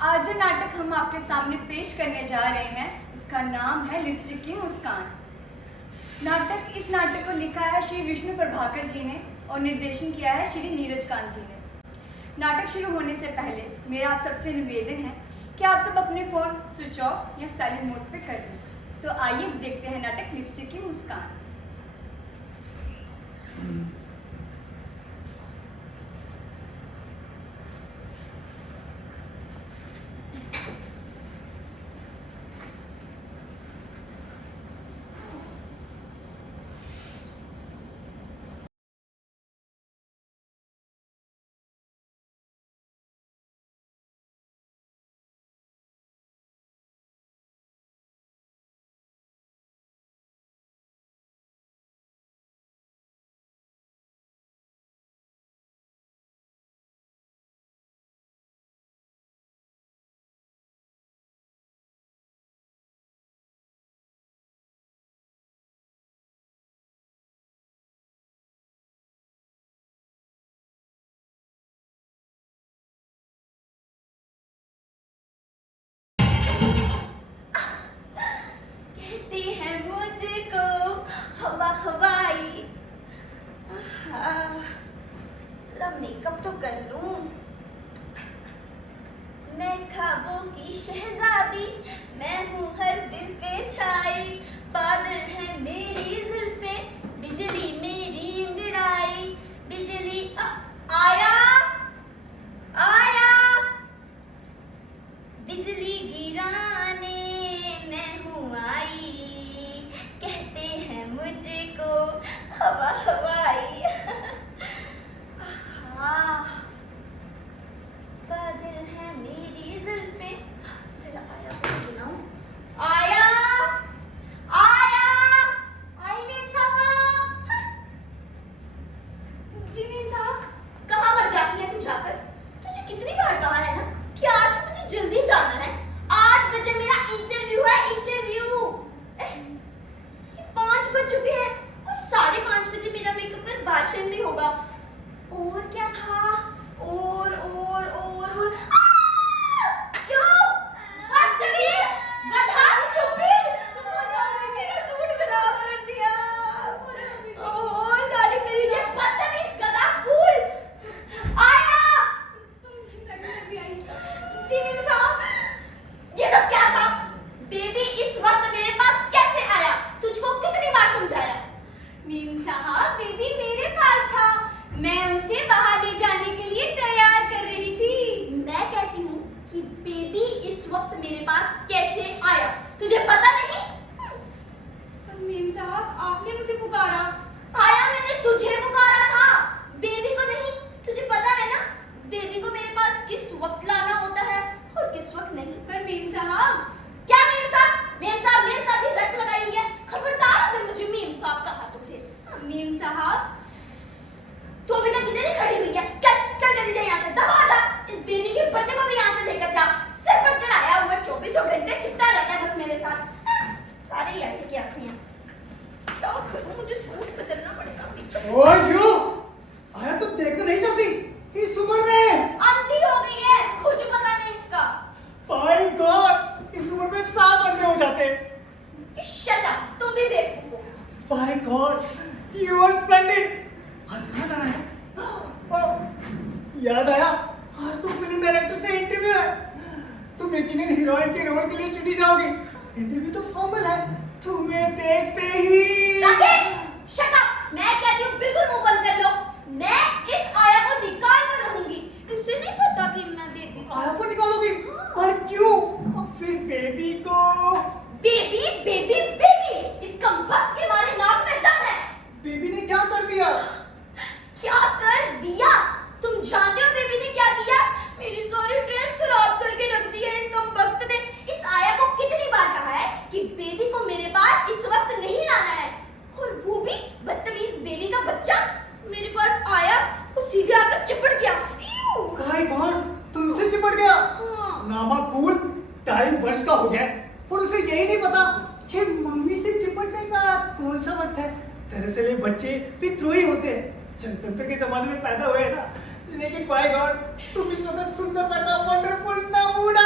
आज जो नाटक हम आपके सामने पेश करने जा रहे हैं उसका नाम है लिपस्टिक की मुस्कान। इस नाटक को लिखा है श्री विष्णु प्रभाकर जी ने और निर्देशन किया है श्री नीरज कांत जी ने। नाटक शुरू होने से पहले मेरा आप सबसे निवेदन है कि आप सब अपने फ़ोन स्विच ऑफ या साइलेंट मोड पे कर दें। तो आइए देखते हैं नाटक लिपस्टिक की मुस्कान। कहती है मुझको हवा हवाई। जरा मेकअप तो कर लूं। मैं ख्वाबों की शहजादी, मैं हूँ हर दिल पे छाई। बादल है मेरी जुल्फे, बिजली मेरी अंगड़ाई। बिजली आया आया, बिजली गिराने मैं हूँ आई। कहते हैं मुझको हवा हवाई। बादल है मेरी जुल्फे, जरा आया तो सुनाऊं। आया आया, आई मेम साहब। जी मेम साहब, कहाँ मर जाती है तू जाकर? तुझे कितनी बार कहा है ना कि आज मुझे जल्दी जाना है। 8 बजे मेरा इंटरव्यू है, इंटरव्यू। 5 बज चुके हैं और 5:30 बजे मेरा मेकअप पर भाषण भी होगा। और क्या था? और क्यों? बदतमीज, गधा, स्टूपिड, मेरा सूट खराब कर दिया। ओह सारी मेरी बदतमीज, गधा, फूल। आया जी मेम साहब, ये सब क्या था? बेबी इस वक्त मेरे पास कैसे आया? तुझको कितनी बार समझाया? मेम साहब, बेबी मेरे पास था, मैं उसे बाहर ले जाने के लिए तैयार कर रही थी। मैं कहती हूँ कि बेबी इस वक्त मेरे पास कैसे आया? तुझे पता नहीं? मेम साहब, आपने मुझे पुकारा। आया, मैंने तुझे पुकारा था, बेबी को नहीं। तुझे पता है ना बेबी को मेरे पास किस वक्त लाना होता है और किस वक्त नहीं। पर मेम साहब। क्या मेम साहब? मेम साहब ही रट लगाई हुई है। खबरदार अगर मुझे मेम साहब कहा तो फिर। मेम साहब तो भी इधर ही खड़ी हुई है। चल चली जा यहाँ से, दबा जा। इस बेबी के बच्चे को भी यहाँ से लेकर जा। सिर पर चढ़ाया हुआ 24 घंटे चिपटा रहता है बस मेरे साथ। सारे ही ऐसे के ऐसे हैं। क्या करूं, मुझे सूट बदलना पड़ेगा। ओए यू, आया तुम देखकर नहीं सकती इस उम्र में? अंधी हो गई है, कुछ पता नहीं इसका। बाय गॉड, इस उम्र में 7 अंधे हो जाते हैं। शट अप, तुम भी बेवकूफ हो। By God, you are splendid. आज कहाँ जाना है? याद आया, आज तो फिल्म डायरेक्टर से इंटरव्यू है। तुम यकीनन हीरोइन के रोल के लिए चुनी जाओगी। इंटरव्यू तो फॉर्मल है, तुम्हें देखते ही। Rakesh, shut up. मैं कहती हूँ बिल्कुल मुंह बंद कर लो। मैं इस आया को निकाल कर रहूंगी। इसे नहीं पता कि मैं बेबी। आया को निकालोगी? पर क्यों? और फिर बेबी को? बेबी बेबी बेबी, इस कमबख्त के मारे नाक में दम है। बेबी ने क्या कर दिया? क्या कर दिया? तुम जानते हो बेबी ने क्या किया? मेरी सारी ड्रेस खराब करके रख दी है इस कमबख्त ने। इस आया को कितनी बार कहा है कि बेबी को मेरे पास इस वक्त नहीं लाना है, और वो भी बदतमीज बेबी का बच्चा मेरे पास आया और सीधे आकर चिपट गया। भाई कौन तुमसे चिपट गया? हाँ। नामाकूल 2.5 वर्ष का हो गया और उसे यही नहीं पता कि मम्मी से चिपटने का कौन सा वक्त है। दरअसल ये बच्चे विद्रोही होते हैं, जनतंत्र के जमाने में पैदा हुए हैं ना। लेकिन बाय गॉड, तुम इस वक्त सुंदर, पैदा, वंडरफुल, नमूना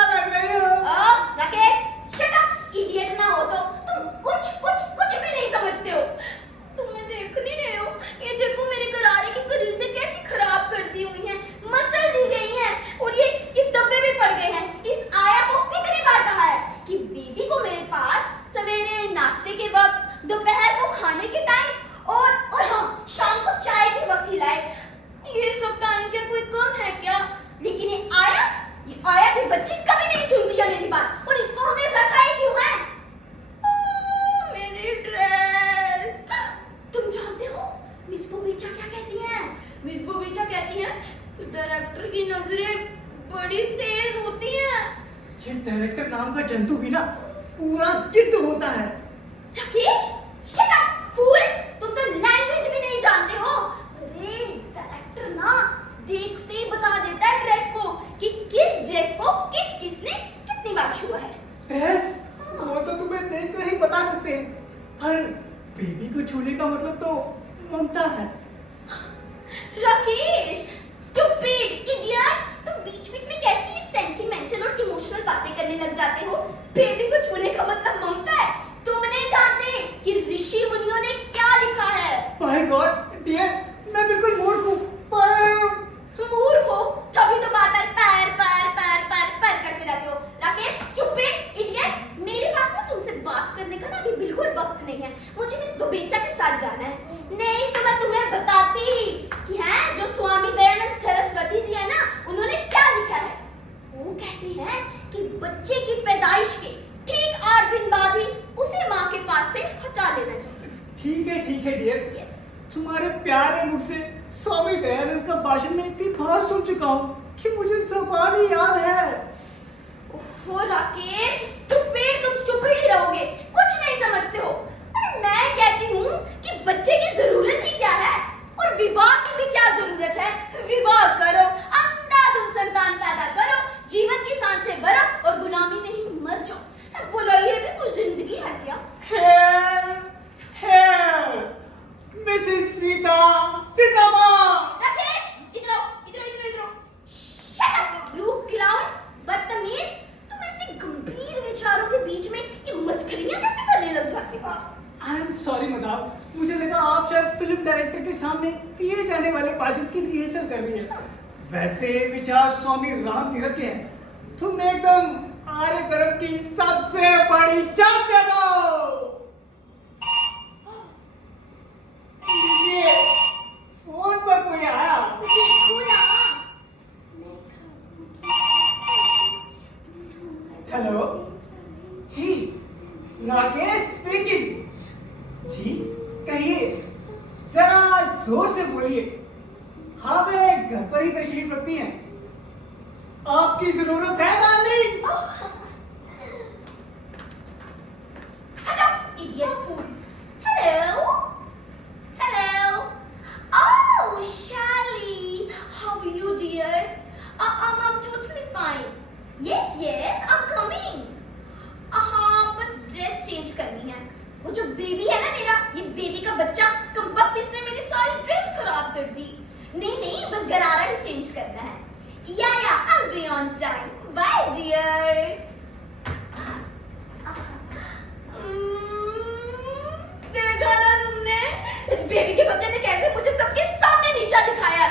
बच्ची कभी नहीं सुनती है मेरी बात, और इसको हमने रखा ही क्यों है? मेरी ड्रेस। तुम जानते हो मिस बोबीचा क्या कहती हैं? मिस बोबीचा कहती हैं कि डायरेक्टर की नजरें बड़ी तेज होती हैं। ये डायरेक्टर नाम का जंतु भी ना पूरा गिद्ध होता है। Rakesh, shut up, fool! तुम तो लैंग्वेज भी नहीं जानते हो। अरे डायरेक्टर ना देखते ही बता देता है ड्रेस को कि किस ड्रेस को किसने कितनी बार छुआ है। ड्रेस वो तो तुम्हें देखकर ही बता सकते हैं, पर बेबी को छूने का मतलब तो ममता है। Rakesh, stupid idiot! तुम बीच-बीच में कैसी सेंटिमेंटल और इमोशनल बातें करने लग जाते हो? बेबी को छूने का मतलब ममता है। तुम नहीं जानते कि ऋषि मुनियों ने क्या लिखा है। माय गॉड डियर, मैं बिल्कुल मूर्ख हूँ, पर मूर्ख हो तभी तो बार-बार पैर करते रहते हो। Rakesh, stupid idiot! मेरे पास ना तुमसे बात करने का ना अभी बिल्कुल वक्त नहीं है। मुझे मिस बबीचा के साथ जाना है। नहीं तो मैं तुम्हें बताती कि है जो स्वामी दयानंद सरस्वती जी है ना, उन्होंने क्या लिखा है। वो कहते हैं कि बच्चे की पैदाइश के ठीक 8 दिन बाद ही उसे माँ के पास से हटा लेना चाहिए। ठीक है डियर। यस। तुम्हारे प्यारे मुख से स्वामी दयानंद का भाषण में इतनी बार सुन चुका हूँ कि मुझे ज़बान ही याद है। ओहो राकेश, stupid, तुम stupid ही रहोगे, कुछ नहीं समझते हो। अरे मैं कहती हूँ कि बच्चे की जरूरत ही क्या है, और विवाह की भी क्या जरूरत है। विवाह करो, अंधाधुंध संतान पैदा करो, जीवन की सांसें भरो और गुलामी में ही मर जाओ। बोलो ये भी कोई जिंदगी है क्या? मिसेस सीतामा। राकेश, इधर आओ। Shut up, you clown, बदतमीज। तुम ऐसे गंभीर विचारों के बीच में ये मस्करियां कैसे करने लग जाते हो? आई एम सॉरी मदाम, मुझे लगा आप शायद फिल्म डायरेक्टर के सामने दिए जाने वाले भाषण की रिहर्सल कर रही है। वैसे विचार स्वामी राम तीरथ के हैं। तुम एकदम आर्य धर्म की सबसे बड़ी चैंपियन हो। लीजिए, फोन पर कोई आया। देखो ना। हेलो जी, राकेश स्पीकिंग। जी कहिए, जरा जोर से बोलिए। हाँ मैं घर पर ही तशरीफ रखती हैं। आपकी जरूरत है डार्लिंग? हटो, idiot fool. Hello. Oh, Shally, how are you, dear? I'm totally fine. Yes, I'm coming. हाँ, बस ड्रेस चेंज करनी है। वो जो बेबी है ना मेरा, ये बेबी का बच्चा कमबख्त, इसने मेरी सारी ड्रेस खराब कर दी। नहीं, बस गरारा ही चेंज करना है। Yeah, I'll be on time. Bye, dear. देखा ना तुमने, इस बेबी के बच्चे ने कैसे मुझे सबके सामने नीचा दिखाया।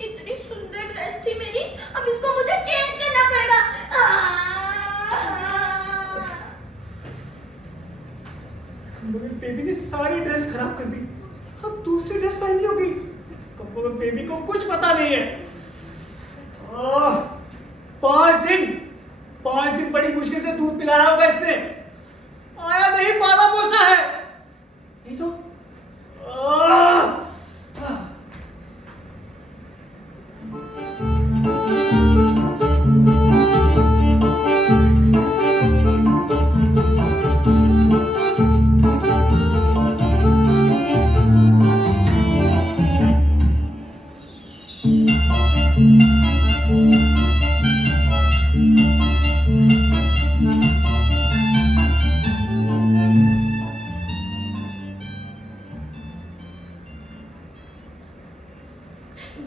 इतनी सुंदर ड्रेस थी मेरी, अब इसको मुझे चेंज करना पड़ेगा। मेरे बेबी ने सारी ड्रेस खराब कर दी, अब दूसरी ड्रेस पहनी होगी। इसका बेबी को कुछ पता नहीं है। 5 दिन बड़ी मुश्किल से दूध पिलाया होगा इसने, आया नहीं, पाला पोसा है। नहीं तो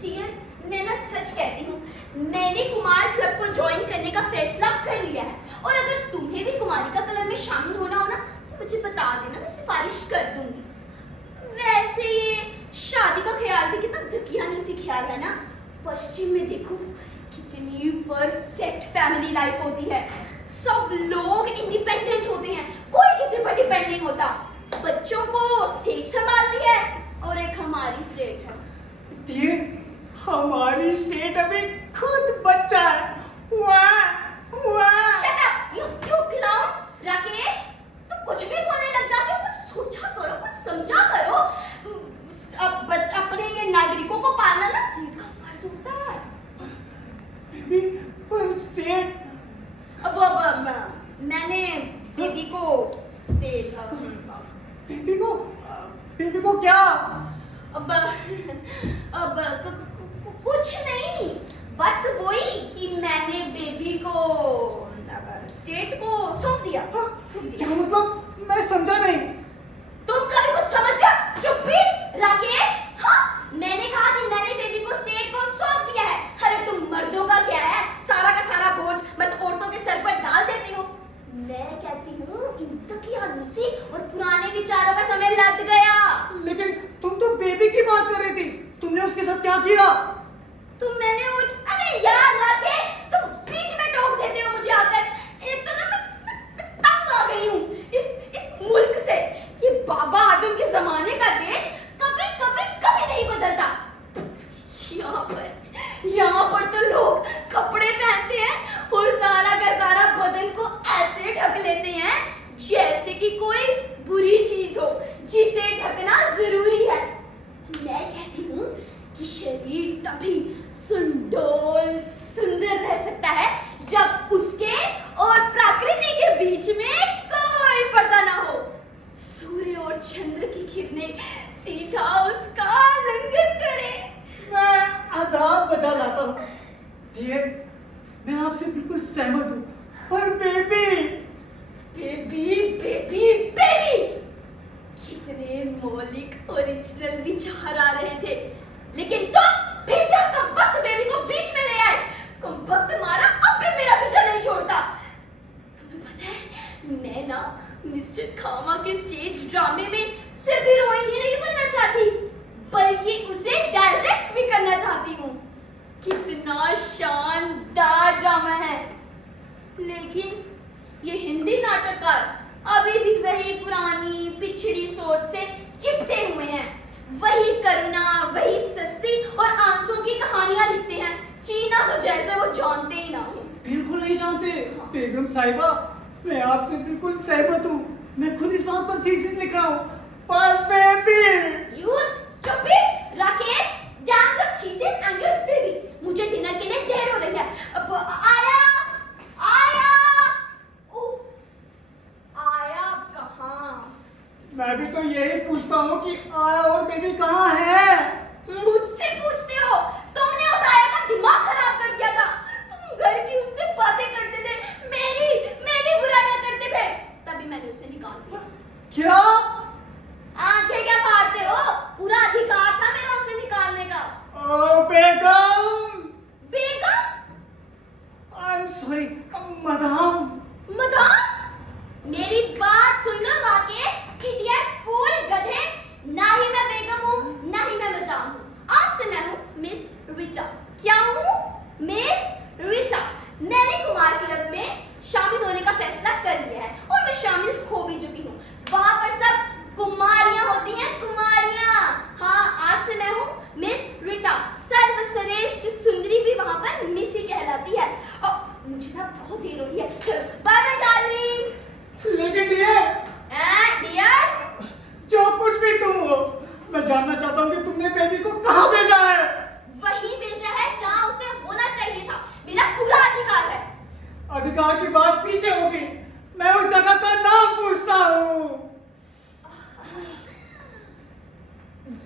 डियर, मैं ना सच कहती हूँ, मैंने कुमार क्लब को ज्वाइन करने का फैसला कर लिया है, और अगर तुम्हें भी कुमारिका क्लब में शामिल होना हो ना, तो मुझे बता देना, मैं सिफारिश कर दूंगी। वैसे ये शादी का ख्याल भी कितना दुखियाना सी ख्याल है ना। पश्चिम में देखो कितनी परफेक्ट फैमिली लाइफ होती है, सब लोग इंडिपेंडेंट होते हैं, कोई किसी पर डिपेंड नहीं होता। बच्चों को स्टेट संभालती है, और एक हमारी स्टेट है। डियर, हमारी स्टेट अभी खुद बच्चा है। वाह! मैंने बेबी को स्टेट बेबी को क्या? अब कुछ नहीं, बस वही कि मैंने बेबी को स्टेट को सौंप दिया। क्या मतलब? मैं समझा नहीं। तुम कभी कुछ समझते हो स्टूपिड राकेश? हाँ, मैंने कहा कि मैंने बेबी को स्टेट को सौंप दिया है। अरे तुम मर्दों का क्या है, सारा का सारा बोझ बस औरतों के सर पर डाल देते हो। मैं कहती हूँ इन तकियानुसी और पुराने विचारों का समय लग गया। लेकिन तुम तो बेबी की बात कर रही थी, तुमने उसके साथ क्या किया? अरे यार राकेश, तुम बीच में टोक देते हो मुझे आकर। एक तो ना मैं तंग आ गई हूँ इस मुल्क से। ये बाबा आदम के जमाने का देश कभी नहीं बदलता। यहाँ पर तो लोग कपड़े पहनते हैं और सारा का सारा बदन को ऐसे ढक लेते हैं जैसे कि कोई बुरी चीज हो जिसे ढकना जरूरी है। मैं कहती हूँ कि शरीर तभी सुंदर रह सकता है जब उसके और प्रकृति के बीच में कोई पर्दा ना हो। सूर्य और चंद्र की किरणें सीधा उसका आलिंगन करें। मैं आदाब बजा लाता हूँ। डियर, मैं आपसे बिल्कुल सहमत हूँ। पर बेबी कितने मौलिक ओरिजिनल विचार आ रहे थे, लेकिन तुम फिर से उसका वक्त बेबी को बीच में ले आए। तुम वक्त मारा अब भी मेरा पीछा नहीं छोड़ता। तुम्हें पता है मैं ना मिस्टर खामा के स्टेज ड्रामे में सिर्फ हीरोइन ही नहीं बनना चाहती, बल्कि उसे डायरेक्ट भी करना चाहती हूँ। कितना शानदार ड्रामा है। लेकिन ये हिंदी नाटककार अभी भी वही पुरानी पिछड़ी सोच से चिपटे हुए हैं। वही करुणा, वही सस्ती और आंसू की कहानियां लिखते हैं। चीना तो जैसे वो जानते ही ना हो। बिल्कुल नहीं जानते। बेगम साहिबा, मैं आपसे बिल्कुल सहमत हूँ। मैं खुद इस बात पर थीसिस लिख रहा हूँ। पर baby You stupid Rakesh, damn your thesis and your baby। मुझे डिनर के लिए देर हो रही है। अब आया कहाँ? मैं भी तो यही पूछता हूँ कि आया और बेबी कहाँ है? मुझसे पूछते हो? तुमने उस आया का दिमाग खराब कर दिया था। तुम घर की उससे बातें करते थे, मेरी बुराइयां करते थे, तभी मैंने उसे निकाल दिया। क्या? आंखें क्या फाड़ते हो? पूरा अधिकार था मेरा उसे निकालने का। ओ बेगम! I'm sorry, मदाम, मेरी बात सुन लो राकेश, इडियट, फूल, गधे। ना ही मैं बेगम हूँ, ना ही मैं मदाम हूँ। आज से मैं हूँ मिस रिचा। क्या हूँ? मिस रिचा। मैंने कुमार क्लब में शामिल होने का फैसला कर लिया है और मैं शामिल हो भी चुकी हूँ। वहाँ पर सब कुमारियाँ होती हैं, कुमारियाँ। हाँ, आज से मैं हूँ मिस रिटा। सर्वश्रेष्ठ सुंदरी भी वहाँ पर मिस ही कहलाती है। और मुझे ना बहुत देर हो रही है, चलो बाय बाय डार्लिंग। लेकिन डियर, डियर, जो कुछ भी तुम हो, मैं जानना चाहता हूँ कि तुमने बेबी को कहाँ भेजा है? वही भेजा है जहाँ उसे होना चाहिए था। मेरा पूरा अधिकार है। अधिकार की बात पीछे होगी। मैं उस जगह का नाम पूछता हूँ।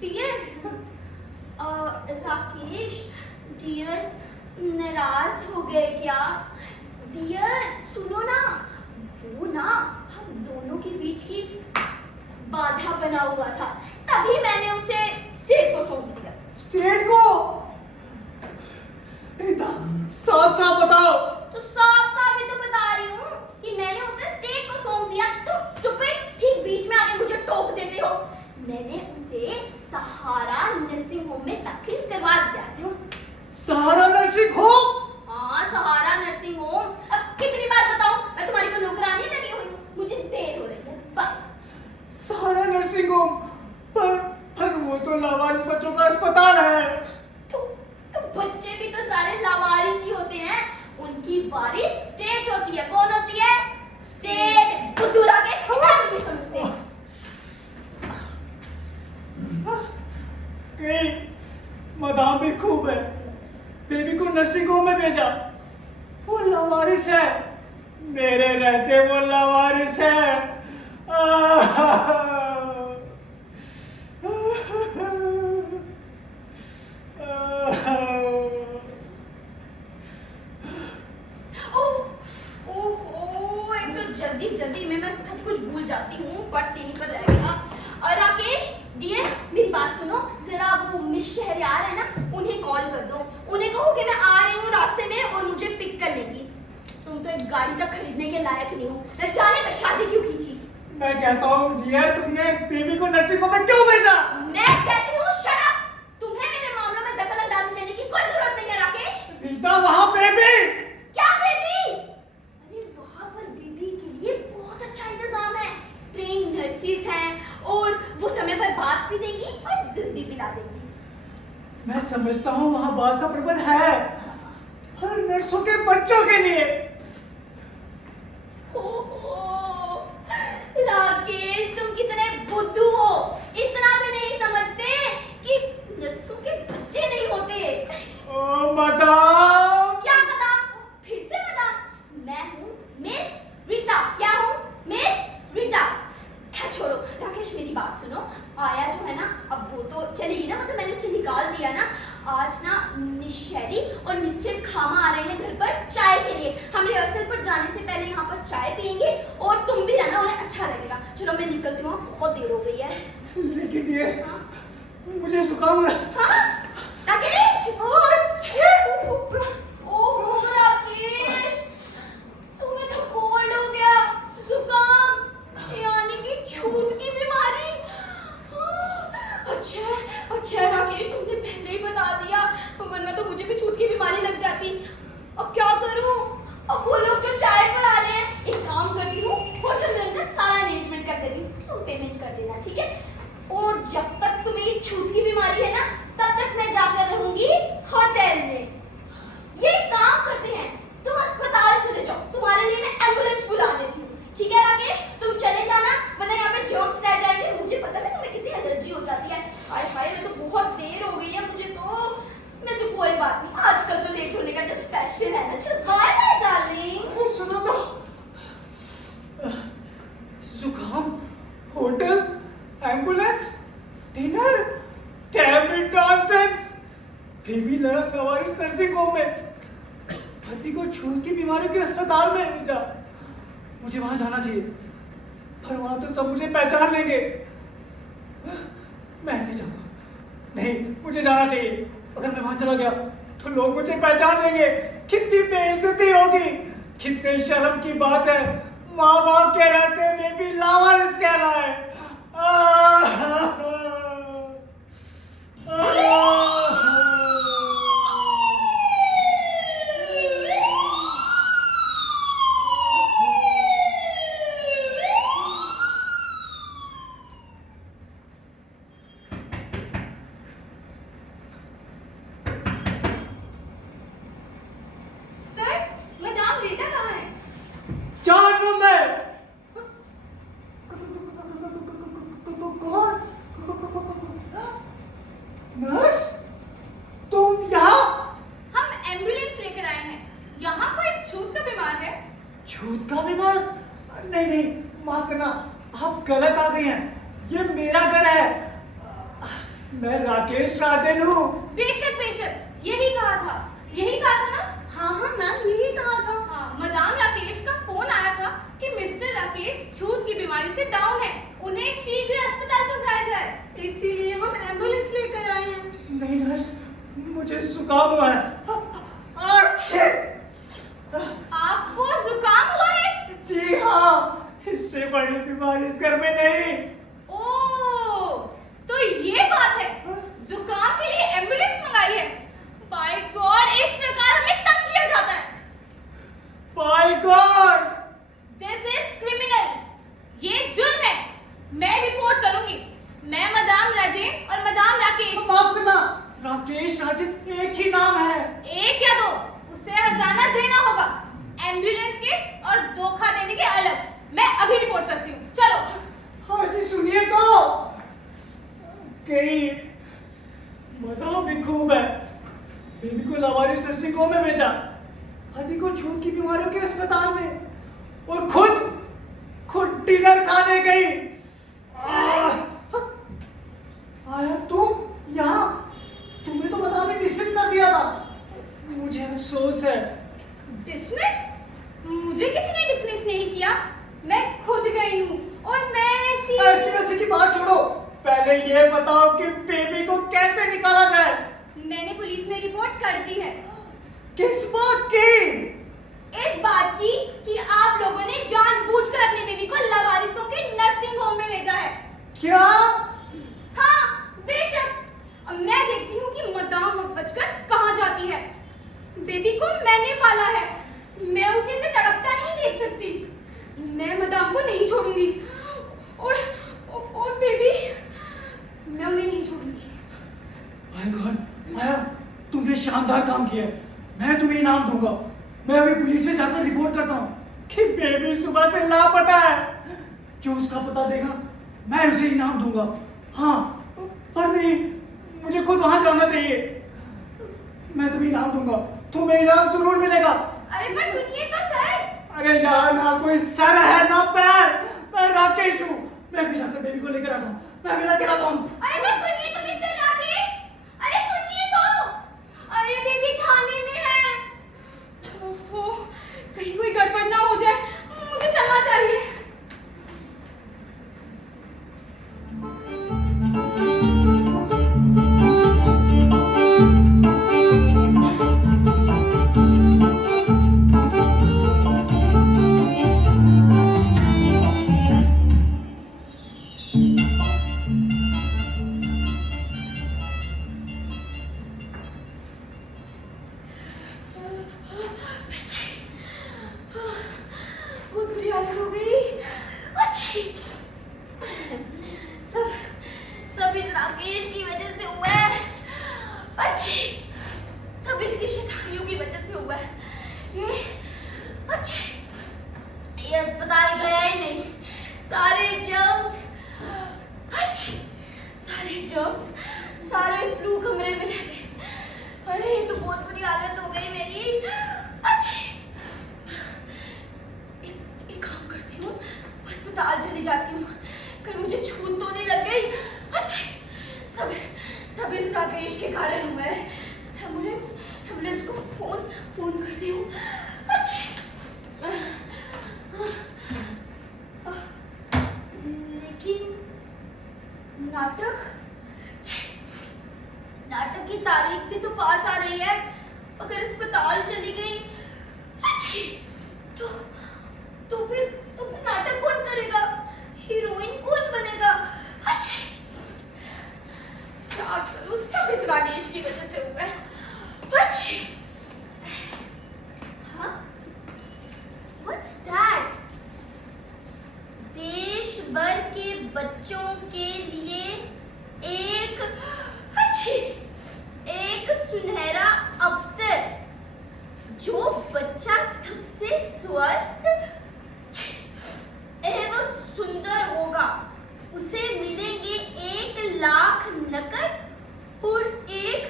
डियर राकेश, डियर नाराज हो गए क्या? डियर सुनो ना, वो ना हम दोनों के बीच की बाधा बना हुआ था, तभी मैंने उसे स्टेट को सौंप दिया। स्टेट को? रिता, साफ साफ बताओ। तो साफ ही तो बता रही हूँ कि मैंने उसे स्टेट को सौंप दिया। तुम स्टूपिड ठीक बीच में आके मुझे टोक देते हो। मैंने उसे सहारा नर्सिंग होम में दाखिल करवा दिया। सहारा नर्सिंग होम? हाँ, सहारा नर्सिंग होम। अब कितनी बार बताऊं, मैं तुम्हारी को नौकरानी लगी हुई हूँ। मुझे देर हो रही है। बाय। सहारा नर्सिंग होम? पर वो तो लावारिस बच्चों का अस्पताल है। तो बच्चे भी तो सारे लावारिस ही होते हैं। उनकी मेरे रहते वो लावारिस है। ओहो, एक तो जल्दी जल्दी में मैं सब कुछ भूल जाती हूँ, पर सीनी पर रह गया। और राकेश डियर, मेरी बात सुनो जरा, वो मिस शहरयार है ना, उन्हें कॉल कर दो, उन्हें कहो कि मैं आ रही हूँ रास्ते में और मुझे पिक कर लेगी। तुम तो एक गाड़ी तक खरीदने के लायक नहीं हो, न जाने मैं शादी क्यों की थी। मैं कहता हूँ डियर, तुमने बेबी को नर्सिंग होम में क्यों भेजा? मैं कहती हूँ शट अप, तुम्हें मेरे मामलों में दखल अंदाजी देने की कोई जरूरत नहीं है राकेश। रीता, वहाँ बेबी। क्या बेबी? अरे वहाँ पर बेबी के लिए बहुत अच्छा इंतजाम है, ट्रेन नर्सिस हैं और वो समय पर बात भी देंगी और दूध भी पिला देंगी। मैं समझता हूँ वहाँ बात का प्रबंध है, हर नर्सों के बच्चों के लिए। ओहो, राकेश तुम कितने बुद्धू हो, इतना भी नहीं समझते कि नर्सों के बच्चे नहीं होते। ओ मदाम। क्या मदाम? फिर से मदाम? मैं हूँ मिस रीटा। क्या हूँ? मिस रीटा। खैर छोड़ो राकेश, मेरी बात सुनो, आया जो है ना, अब वो तो चलेगी ना, मतलब मैंने उसे निकाल दिया ना। आज ना मिस शैली और मिस्टर खामा आ रहे हैं घर पर चाय के लिए। हम रिहर्सल पर जाने से पहले यहाँ पर चाय पियेंगे और तुम भी रहना, उन्हें अच्छा लगेगा। चलो मैं निकलती हूँ, बहुत देर हो गई है। लेकिन डियर, हाँ? मुझे जुकाम हो रहा है। हाँ? राकेश! ओहो राकेश, तुम्हें तो कोल्ड हो गया, जुकाम, यानी कि छूत की बीमारी। अच्छा राकेश, तुमने पहले ही बता दिया, वरना तो मुझे भी छूत की बीमारी लग जाती। अब क्या करूं? अब वो लोग जो चाय पर आ रहे हैं, एक काम करती हूँ, होटल में उनका सारा अरेंजमेंट कर देती हूँ, तुम पेमेंट कर देना, ठीक है? और जब तक तुम्हें ये छूत की बीमारी है ना, तब तक मैं जाकर रहूंगी होटल में। ये काम करते हैं, तुम अस्पताल चले जाओ, तुम्हारे लिए मैं एम्बुलेंस बुला देती हूँ, ठीक है राकेश? तुम चले जाना, वरना यहाँ पे जर्म्स रह जाएंगे। मुझे पता है तुम्हें कितनी एलर्जी हो जाती है। हाय हाय, मैं तो बहुत देर हो गई है मुझे तो। वैसे कोई बात नहीं, आजकल तो लेट होने का जस्ट फैशन है ना। चल बाय बाय डार्लिंग। सुनो तो, जुकाम, hotel, ambulance, dinner, damn it nonsense. Baby Lawaris nursing home में, पति को छूत की बीमारियों के अस्पताल में भेजा। मुझे वहां जाना चाहिए, पर वहां तो सब मुझे पहचान लेंगे। मैं नहीं जाऊंगा, नहीं, मुझे जाना चाहिए। अगर मैं वहां चला गया तो लोग मुझे पहचान लेंगे, कितनी बेइज्जती होगी। कितने शर्म की बात है, माँ बाप के रहते बेबी लावारिस कहना है। सर, मदाम रीता कहाँ है? चार रूम में। कौन? नर्स, तुम यहाँ? हम एम्बुलेंस लेकर आए हैं। यहाँ कोई छूत का बीमार है। छूत का बीमार? नहीं नहीं, माफ करना, आप गलत आ गई हैं। ये मेरा घर है, मैं राकेश राजन हूँ। बेशक बेशक, यही कहा था ना? हाँ मैम, यही कहा था। हाँ, मदाम राकेश का फोन आया था कि मिस्टर राकेश छूत की बीमारी से डाउन है, उन्हें शीघ्र अस्पताल पहुंचाया जाए, इसीलिए हम एम्बुलेंस लेकर आए हैं। नहीं नर्स, मुझे जुकाम हुआ है। अच्छे। आपको जुकाम हुआ है? जी हाँ, इससे बड़ी बीमारी इस घर में नहीं। ओह, तो ये बात है, जुकाम के लिए एम्बुलेंस मंगाई है। बाय गॉड, इस प्रकार हमें तंग किया जाता है। By God, this is criminal, ये जुर्म है। मैं रिपोर्ट करूंगी। मैं मदाम राजेन और मदाम राकेश। माफ करना, राकेश राजन एक ही नाम है। एक या दो, उससे हर्जाना देना होगा। एम्बुलेंस के और धोखा देने के अलग। मैं अभी रिपोर्ट करती हूँ, चलो। हाँ जी, सुनिए तो, कहीं मदाम भी खूब है। बेबी को लावारिस नर्सिंग होम में भेजा, पति को छूत की बीमारियों के अस्पताल में, डिनर खाने गई। आया तुम यहाँ? तुम्हें तो बता मैं डिसमिस कर दिया था। मुझे अफसोस है। डिसमिस? मुझे किसी ने डिसमिस नहीं किया, मैं खुद गई हूँ और मैं ऐसी वैसे की बात छोड़ो, पहले ये बताओ कि बेबी को कैसे निकाला जाए। मैंने पुलिस में रिपोर्ट कर दी है। किस बात की? इस बात की कि आप लोगों ने जानबूझकर अपने बेबी को लावारिसों के नर्सिंग होम में भेजा है। क्या? हाँ, बेशक। अब मैं देखती हूँ कि मदाम बचकर कहाँ जाती है। बेबी को मैंने पाला है, मैं उसे से तड़पता नहीं देख सकती। मैं मदाम को नहीं छोड़ूंगी और बेबी, मैं उन्हें नहीं छोड़ूंगी। माय गॉड, आया तुमने शानदार काम किया है। मैं तुम्हें इनाम दूंगा। मैं अभी पुलिस में जाकर रिपोर्ट करता हूँ कि बेबी सुबह से लापता है। जो उसका पता देगा मैं उसे इनाम दूंगा। हाँ, पर नहीं, मुझे खुद वहां जाना चाहिए। मैं तुम्हें इनाम दूंगा, तुम्हें इनाम जरूर मिलेगा। अरे पर सुनिए तो सर। अरे यार, ना कोई सर है ना पैर। मैं राकेश हूँ। मैं भी जाकर बेबी को लेकर आता हूँ। मैं मिला के आता हूँ। अरे पर सुनिए तो मिस्टर राकेश, अरे सुनिए तो। अरे बेबी थाने में है। ओफो, कहीं कोई गड़बड़ ना हो जाए, मुझे चलना चाहिए। बहुत बुरी हालत हो गई। अच्छी सब इस राकेश की वजह से हुआ है। अच्छी सब इसकी शैतानियों की वजह से हुआ है। ये अस्पताल गया ही नहीं। सारे जर्म्स सारे फ्लू कमरे में रह गए। अरे ये तो बहुत बुरी हालत हो गई मेरी। अच्छी एक काम करती हूँ, अस्पताल चली जाती हूँ, कहीं मुझे छूत तो नहीं लग गई। अच्छी सब इस राकेश के कारण हुआ है। एम्बुलेंस को फोन करती हूँ। अच्छी लेकिन नाटक की तारीख भी तो पास आ रही है। अगर अस्पताल चली गई अच्छी तो फिर नाटक कौन करेगा, हीरोइन कौन बनेगा। अच्छी क्या करूं, सब इस राकेश की वजह से हुआ है। अच्छी हाँ, व्हाट्स दैट? देश भर के बच्चों के लिए एक सुनहरा अवसर। जो बच्चा सबसे स्वस्थ एवं सुंदर होगा उसे मिलेंगे 1 लाख नकद और एक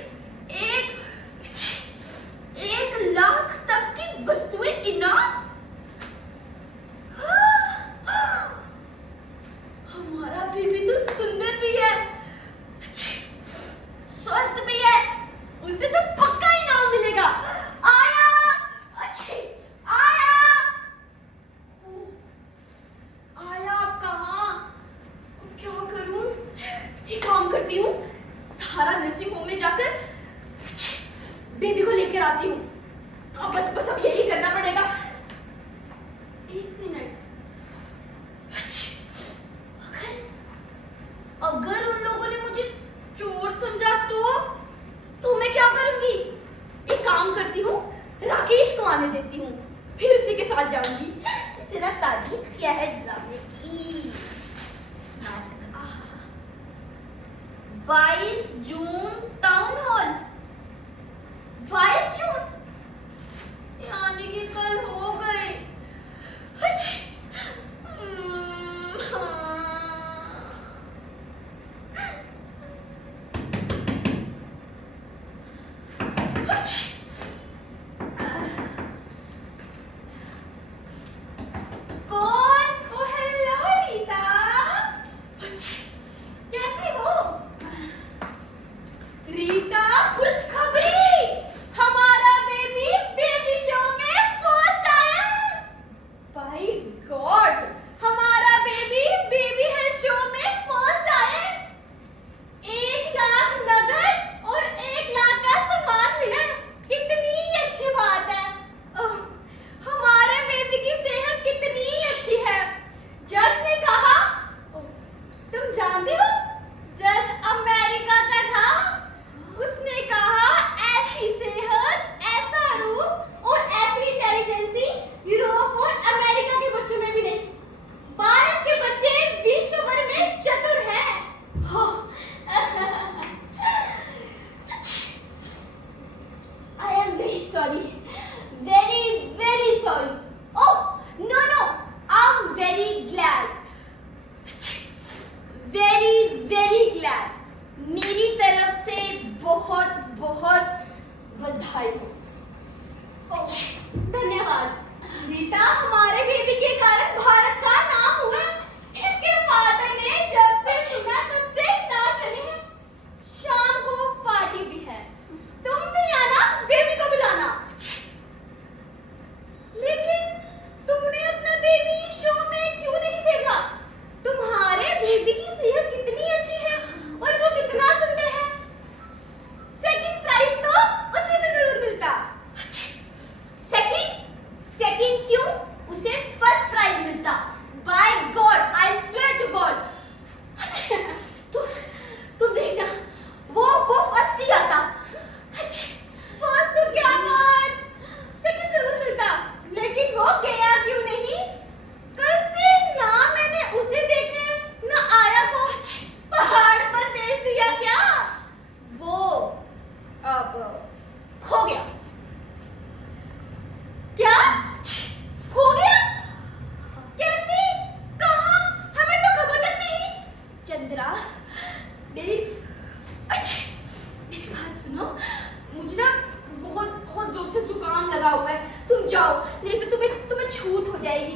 लाख तक की वस्तुएं इनाम। हमारा बेबी तो सुंदर भी है, स्वस्थ भी है, उसे तो पक्का इनाम मिलेगा। आया आप कहाँ? अब क्या करूं? एक काम करती हूँ, सहारा नर्सिंग होम में जाकर बेबी को लेकर आती हूँ। बस अब यही करना पड़ेगा। 1 मिनट। अगर उन लोगों ने मुझे चोर समझा तो मैं क्या करूंगी? एक काम करती हूँ, राकेश को आने देती हूँ, फिर उसी के साथ जाऊंगी। जरा तारीफ क्या है ड्रामे की। 22 जून टाउन हॉल। 22 जून यानी कि कल हो गए। कौन? ओ हेलो छूत हो जाएगी।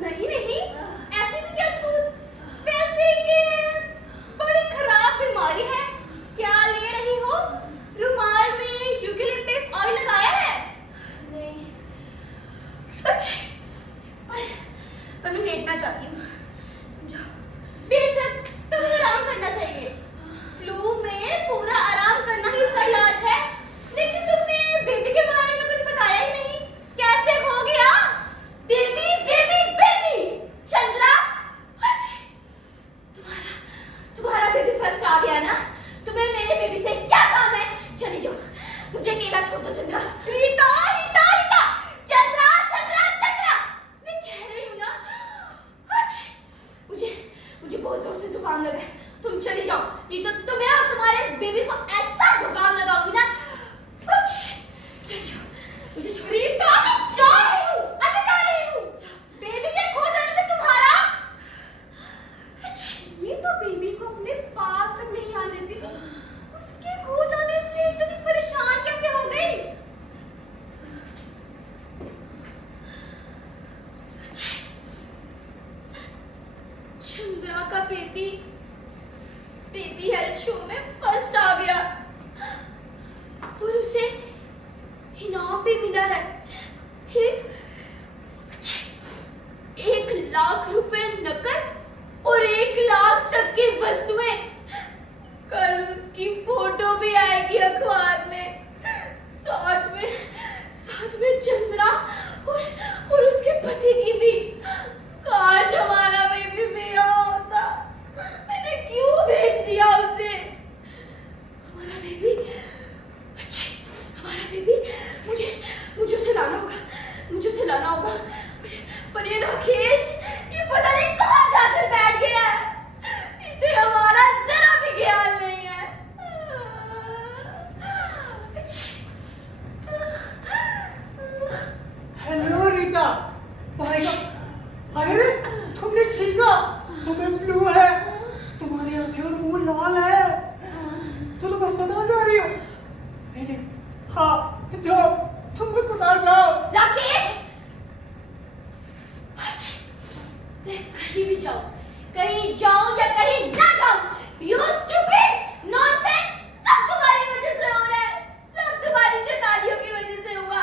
नहीं नहीं, ऐसे भी क्या छूत? वैसे ये बड़ी खराब बीमारी है। क्या ले रही हो? रुमाल में यूकेलिप्टस ऑयल लगाया है? नहीं। पर मैं लेटना चाहती हूँ। बेशक तुम्हें आराम करना चाहिए। फ्लू में पूरा आराम करना ही इसका इलाज है। लेकिन तुमने बेबी के बारे में कुछ बताया ही नहीं। कैसे हो गया? बेबी बेबी बेबी चंद्रा, तुम्हारा बेबी फर्स्ट आ गया ना? तुम्हें मेरे बेबी से क्या काम है? चली जाओ, मुझे अकेला छोड़ दो। चंद्रा, रीता रीता रीता, चंद्रा चंद्रा चंद्रा, मैं कह रही हूँ ना। मुझे बहुत जोर से जुकाम लगा है। तुम चली जाओ, नहीं तो तुम्हें और तुम्हारे बेबी को ऐसा जुकाम लगाऊंगी ना। चली जाओ, मुझे छोड़िए। जा रही हूँ, अभी जा रही हूँ। बेबी के खो जाने से तुम्हारा, ये तो बेबी को अपने पास तक नहीं आने देती थी, उसके खो जाने से इतनी परेशान कैसे हो गई? चंद्रा का बेबी हेल्थ शो में फर्स्ट आ गया और उसे इनाम भी मिला है। 1 लाख रुपए नकद और 1 लाख तक की वस्तुएं। कल उसकी फोटो भी आएगी अखबार में, साथ में चंद्रा और उसके पति की भी। काश हमारा बेबी मेरा होता, मैंने क्यों भेज दिया उसे? हमारा बेबी मुझे उसे लाना होगा। पर ये राकेश, ये पता नहीं कहाँ जाकर बैठ गया है। इसे हमारा जरा भी ख्याल नहीं है। हेलो रीता, भाई अरे तुमने छींका, तुम्हें फ्लू है, तुम्हारी आंखें और मुंह लाल है, तो तुम अस्पताल जा रही हो? नहीं, हाँ जाओ, तुम अस्पताल जाओ। राकेश, मैं कहीं भी जाऊं, कहीं जाऊं या कहीं ना जाऊं, you stupid nonsense, सब तुम्हारी वजह से हो रहा है, सब तुम्हारी शैतानियों की वजह से हुआ।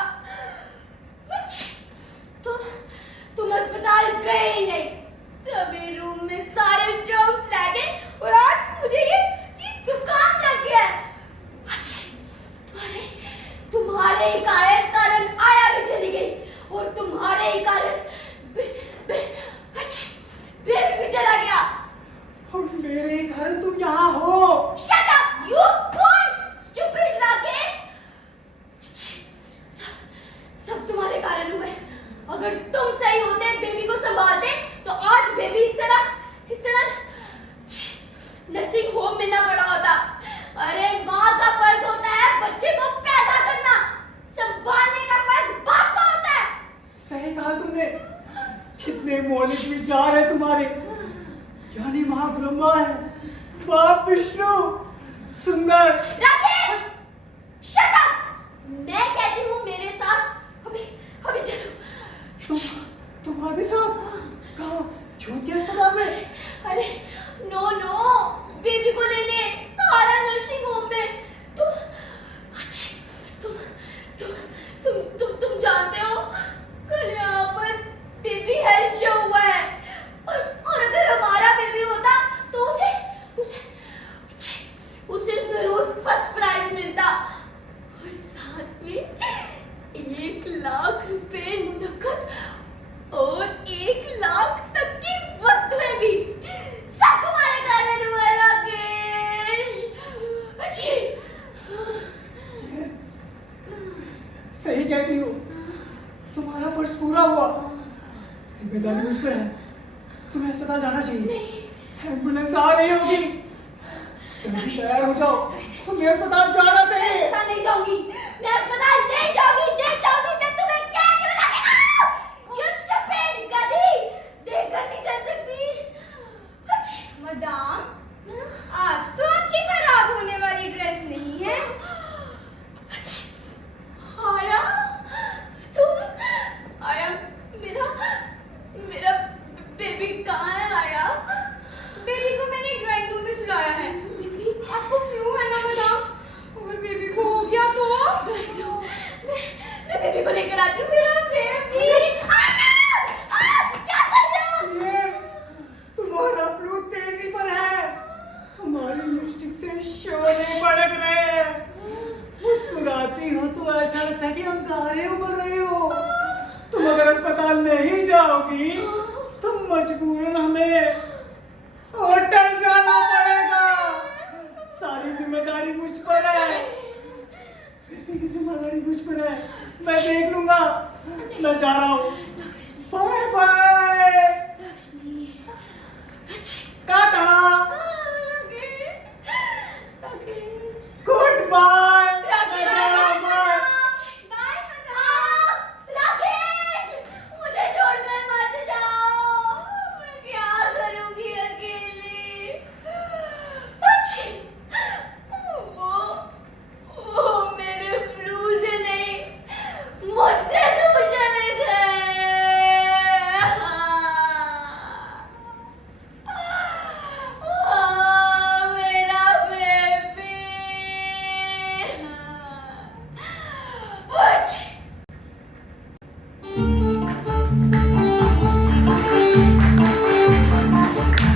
तुम अस्पताल गए ही नहीं, तभी रूम में सारे जर्म्स रह गए और आज मुझे ये जुकाम लग गया है। तुम्हारे ही कारण आया भी चली गई और तुम्हारे ही कारण बेबी भी चला गया। और मेरे घर तुम यहाँ हो। Shut up, you fool, stupid Rakesh. सब तुम्हारे कारण हुए। अगर तुम सही होते, बेबी को संभालते, तो आज बेबी इस तरह नर्सिंग होम में ना पड़ा होता। अरे माँ का फर्ज होता है बच्चे को पैदा करना, संभालने का फर्ज बाप का होता है। सही कहा तुमने, कितने मौलिक विचार है तुम्हारे। यानी माँ ब्रह्मा है, बाप विष्णु, सुंदर। राकेश, shut up, मैं कहती हूँ मेरे साथ अभी चलो। तुम्हारे साथ कहाँ? छोटे अस्पताल में? अरे नो, बेबी को लेने सारा नर्सिंग होम में। तुम जानते हो, कल यहाँ पर बेबी हेल्थ शो हुआ है और अगर हमारा बेबी होता तो उसे जरूर फर्स्ट प्राइज मिलता और साथ में 1 लाख रुपए नकद और 1 लाख तक की वस्तुएं भी। सब तुम्हारे कारण हुआ राकेश। सही कहती हो, तुम्हारा फर्ज पूरा हुआ, जिम्मेदारी मुझ पर है। तुम्हें अस्पताल जाना चाहिए, एम्बुलेंस आ रही होगी, तुम भी तैयार हो जाओ, तुम्हें अस्पताल जाना चाहिए। मैं अस्पताल नहीं जाऊंगी, मैं अस्पताल नहीं जाऊंगी, मैं तुम्हें क्या क्यों लगे? You stupid गधी, देखकर नहीं चल सकती। मदाम, आज तो आपकी खराब होने वाली ड्रेस नहीं है। आया, तुम? I am नहीं जाओगी तो मजबूरन हमें होटल जाना पड़ेगा। सारी जिम्मेदारी मुझ पर है, जिम्मेदारी मुझ पर है। मैं देख लूंगा, मैं जा रहा हूँ।